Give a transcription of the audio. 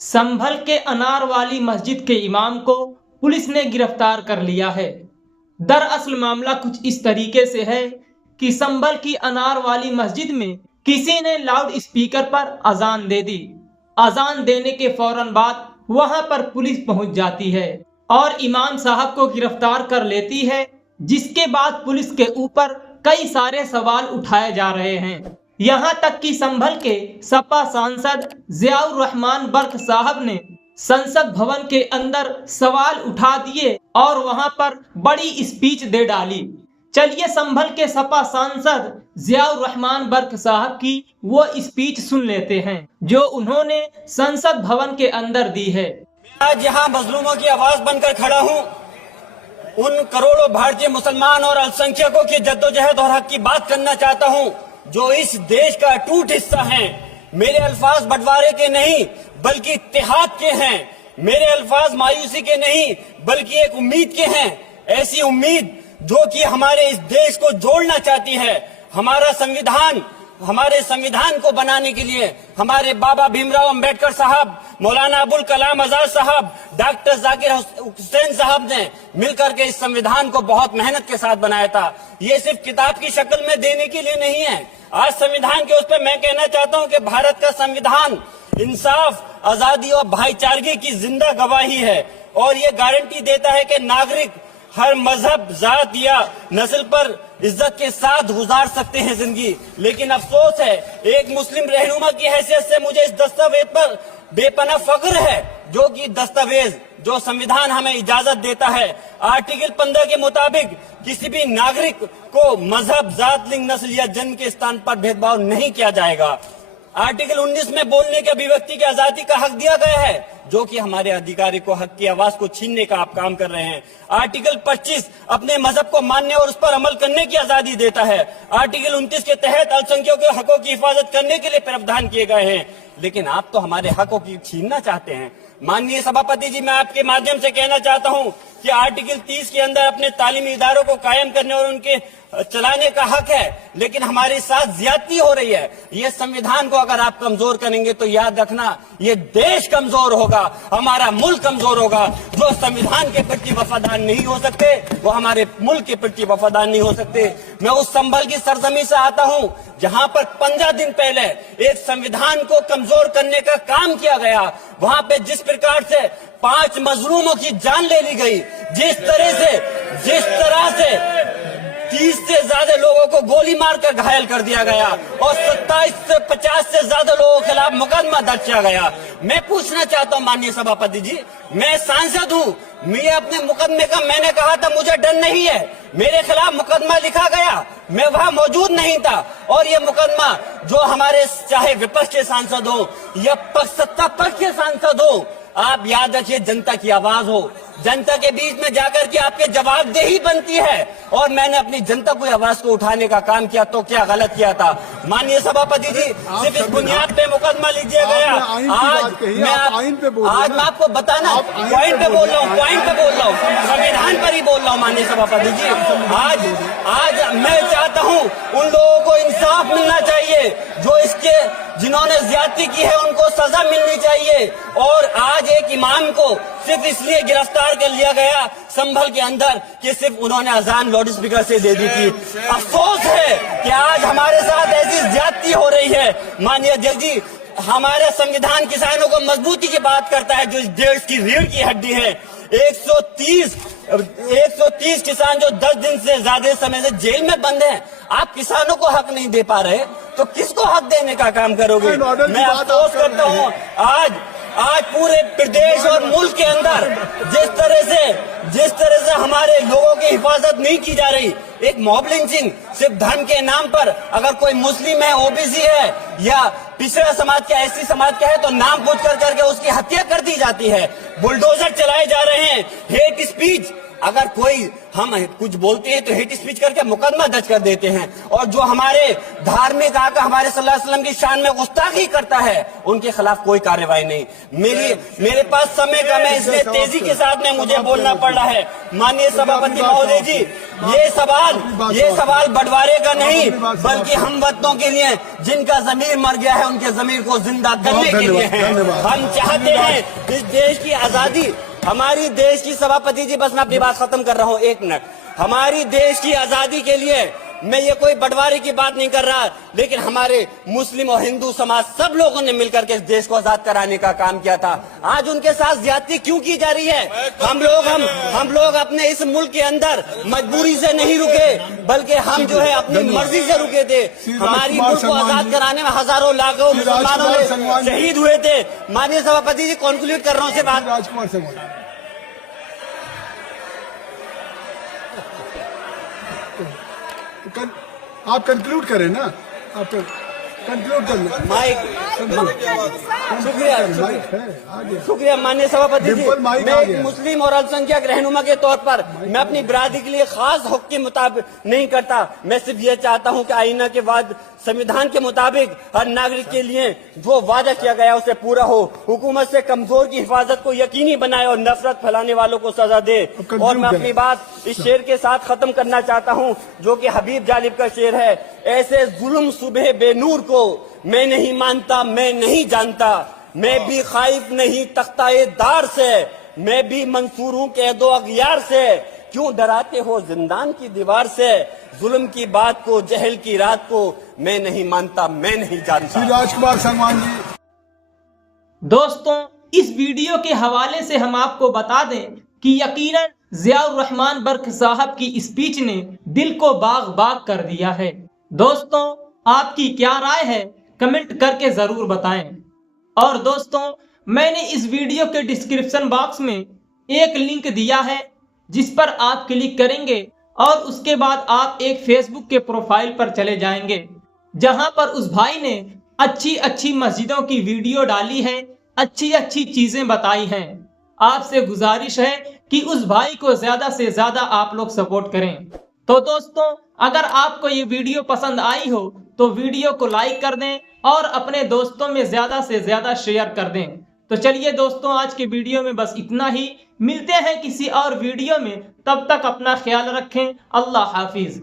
संभल के अनार वाली मस्जिद के इमाम को पुलिस ने गिरफ्तार कर लिया है। दरअसल मामला कुछ इस तरीके से है कि संभल की अनार वाली मस्जिद में किसी ने लाउड स्पीकर पर अजान दे दी। अजान देने के फौरन बाद वहां पर पुलिस पहुंच जाती है और इमाम साहब को गिरफ्तार कर लेती है, जिसके बाद पुलिस के ऊपर कई सारे सवाल उठाए जा रहे हैं। यहाँ तक कि संभल के सपा सांसद जियाउर रहमान बर्क साहब ने संसद भवन के अंदर सवाल उठा दिए और वहां पर बड़ी स्पीच दे डाली। चलिए संभल के सपा सांसद जियाउर रहमान बर्क साहब की वो स्पीच सुन लेते हैं जो उन्होंने संसद भवन के अंदर दी है। आज यहाँ मजलूमों की आवाज बनकर खड़ा हूँ। उन करोड़ों भारतीय मुसलमान और अल्पसंख्यकों की जद्दोजहद और हक की बात करना चाहता हूँ जो इस देश का अटूट हिस्सा हैं। मेरे अल्फाज बंटवारे के नहीं बल्कि इत्तेहाद के हैं। मेरे अल्फाज मायूसी के नहीं बल्कि एक उम्मीद के हैं। ऐसी उम्मीद जो कि हमारे इस देश को जोड़ना चाहती है। हमारे संविधान को बनाने के लिए हमारे बाबा भीमराव अंबेडकर साहब, मौलाना अबुल कलाम आजाद साहब, डॉक्टर जाकिर हुसैन साहब ने मिलकर के इस संविधान को बहुत मेहनत के साथ बनाया था। ये सिर्फ किताब की शक्ल में देने के लिए नहीं है। आज संविधान के उस पर मैं कहना चाहता हूं कि भारत का संविधान इंसाफ, आजादी और भाईचारगी की जिंदा गवाही है और ये गारंटी देता है कि नागरिक हर मजहब, जात या नस्ल पर इज्जत के साथ गुजार सकते हैं जिंदगी। लेकिन अफसोस है, एक मुस्लिम रहनुमा की हैसियत से मुझे इस दस्तावेज पर बेपनाह फख्र है जो कि दस्तावेज जो संविधान हमें इजाजत देता है। आर्टिकल 15 के मुताबिक किसी भी नागरिक को मजहब, जात, लिंग, नस्ल या जन्म के स्थान पर भेदभाव नहीं किया जाएगा। आर्टिकल 19 में बोलने के अभिव्यक्ति की आजादी का हक दिया गया है जो कि हमारे अधिकारी को हक की आवाज को छीनने का आप काम कर रहे हैं। आर्टिकल 25 अपने मजहब को मानने और उस पर अमल करने की आजादी देता है। आर्टिकल 29 के तहत अल्पसंख्यकों के हकों की हिफाजत करने के लिए प्रावधान किए गए हैं। लेकिन आप तो हमारे हकों की छीनना चाहते हैं। माननीय सभापति जी, मैं आपके माध्यम से कहना चाहता हूं कि आर्टिकल 30 के अंदर अपने तालीमी इदारों को कायम करने और उनके चलाने का हक है, लेकिन हमारे साथ ज्यादती हो रही है। ये संविधान को अगर आप कमजोर करेंगे तो याद रखना ये देश कमजोर होगा, हमारा मुल्क कमजोर होगा। जो संविधान के प्रति वफादार नहीं हो सकते वो हमारे मुल्क के प्रति वफादार नहीं हो सकते। मैं उस संभल की सरजमी से आता हूँ जहाँ पर 15 दिन पहले एक संविधान को कमजोर करने का काम किया गया। वहाँ पे जिस प्रकार से 5 मजलूमों की जान ले ली गई, जिस तरह से 30 से ज्यादा लोगों को गोली मारकर घायल कर दिया गया और 27 से 50 से ज्यादा लोगों के खिलाफ मुकदमा दर्ज किया गया। मैं पूछना चाहता हूं माननीय सभापति जी, मैं सांसद हूं, मैं अपने मुकदमे का मैंने कहा था मुझे डर नहीं है। मेरे खिलाफ मुकदमा लिखा गया, मैं वहां मौजूद नहीं था और ये मुकदमा जो हमारे चाहे विपक्ष के सांसद हो या सत्ता पक्ष के सांसद हो, आप याद रखिए जनता की आवाज हो, जनता के बीच में जाकर के आपके जवाबदेही बनती है। और मैंने अपनी जनता की आवाज को उठाने का काम किया तो क्या गलत किया था? माननीय सभापति जी, सिर्फ इस बुनियाद पे मुकदमा लीजिए गया। आज मैं आपको बताना पॉइंट पे बोल रहा हूँ, संविधान पर ही बोल रहा हूँ। माननीय सभापति जी, आज मैं चाहता हूँ उन लोगों को इंसाफ मिलना चाहिए जिन्होंने ज्यादती की है, उनको सजा मिलनी चाहिए। और आज एक इमाम को सिर्फ इसलिए गिरफ्तार कर लिया गया संभल के अंदर कि सिर्फ उन्होंने अजान लाउड स्पीकर से दे दी थी। अफसोस है कि आज हमारे साथ ऐसी ज्यादती हो रही है। माननीय अध्यक्ष जी, हमारा संविधान किसानों को मजबूती की बात करता है जो इस देश की रीढ़ की हड्डी है। 130 किसान जो 10 दिन से ज्यादा समय से जेल में बंद हैं, आप किसानों को हक नहीं दे पा रहे तो किसको हक देने का काम करोगे? मैं अफसोस करता हूँ आज पूरे प्रदेश और मुल्क के अंदर जिस तरह से हमारे लोगों की हिफाजत नहीं की जा रही। एक मॉब लिंचिंग सिर्फ धर्म के नाम पर, अगर कोई मुस्लिम है, ओबीसी है या पिछड़ा समाज का, एससी समाज का है तो नाम पूछ करके उसकी हत्या कर दी जाती है। बुलडोजर चलाए जा रहे हैं। हेट स्पीच, अगर कोई हम कुछ बोलते हैं तो हेट स्पीच करके मुकदमा दर्ज कर देते हैं। और जो हमारे धार्मिक आका हमारे सल्लल्लाहु अलैहि वसल्लम की शान में गुस्ताखी करता है उनके खिलाफ कोई कार्रवाई नहीं। मेरे पास समय कम है, इसलिए तेजी के साथ में मुझे बोलना पड़ रहा है। माननीय सभापति महोदय जी, ये सवाल बंटवारे का नहीं, बल्कि हम वतनों के लिए जिनका जमीर मर गया है उनके जमीर को जिंदा करने के लिए है। हम चाहते हैं इस देश की आजादी, हमारी देश की सभापति जी, बस मैं अपनी बात खत्म कर रहा हूँ, 1 मिनट। हमारी देश की आजादी के लिए मैं ये कोई बंटवारे की बात नहीं कर रहा, लेकिन हमारे मुस्लिम और हिंदू समाज सब लोगों ने मिलकर के इस देश को आजाद कराने का काम किया था। आज उनके साथ ज्यादती क्यों की जा रही है? हम लोग अपने इस मुल्क के अंदर मजबूरी से नहीं रुके, बल्कि हम जो है अपनी मर्जी से रुके थे। हमारी मुल्क को आजाद कराने में हजारों लाखों मुसलमानों ने शहीद हुए थे। माननीय सभापति जी, कंक्लूड कर रहा हूँ से बात। राजकुमार से आप कंक्लूड करें ना, आप कंक्लूड कर लें। शुक्रिया माननीय सभापति जी। मैं एक मुस्लिम और अल्पसंख्यक रहनुमा के तौर पर मैं अपनी बिरादरी के लिए खास हक के मुताबिक नहीं करता। मैं सिर्फ ये चाहता हूं कि आईना के बाद संविधान के मुताबिक हर नागरिक के लिए जो वादा किया गया उसे पूरा हो, हुकूमत से कमजोर की हिफाजत को यकीनी बनाए और नफरत फैलाने वालों को सजा दे। और मैं अपनी बात इस शेर के साथ खत्म करना चाहता हूं, जो कि हबीब जालिब का शेर है। ऐसे जुल्म सुबह बेनूर को मैं नहीं मानता, मैं नहीं जानता, मैं भी खाइफ नहीं तख्ताए दार से, मैं भी मंसूर हूं कैदो अगियार से, क्यों डराते हो जिंदान की दीवार से, जुल्म की बात को, जहल की रात को मैं नहीं मानता, मैं नहीं जानता। राजकुमार सलमान जी। दोस्तों, इस वीडियो के हवाले से हम आपको बता दें कि यकीनन ज़ियाउर रहमान बर्क साहब की स्पीच ने दिल को बाग बाग कर दिया है। दोस्तों, आपकी क्या राय है कमेंट करके जरूर बताएं। और दोस्तों, मैंने इस वीडियो के डिस्क्रिप्शन बॉक्स में एक लिंक दिया है जिस पर आप क्लिक करेंगे और उसके बाद आप एक फेसबुक के प्रोफाइल पर चले जाएंगे, जहां पर उस भाई ने अच्छी अच्छी मस्जिदों की वीडियो डाली है, अच्छी अच्छी चीजें बताई हैं। आपसे गुजारिश है कि उस भाई को ज्यादा से ज्यादा आप लोग सपोर्ट करें। तो दोस्तों, अगर आपको ये वीडियो पसंद आई हो तो वीडियो को लाइक कर दें और अपने दोस्तों में ज्यादा से ज्यादा शेयर कर दें। तो चलिए दोस्तों, आज के वीडियो में बस इतना ही। मिलते हैं किसी और वीडियो में, तब तक अपना ख्याल रखें। अल्लाह हाफिज।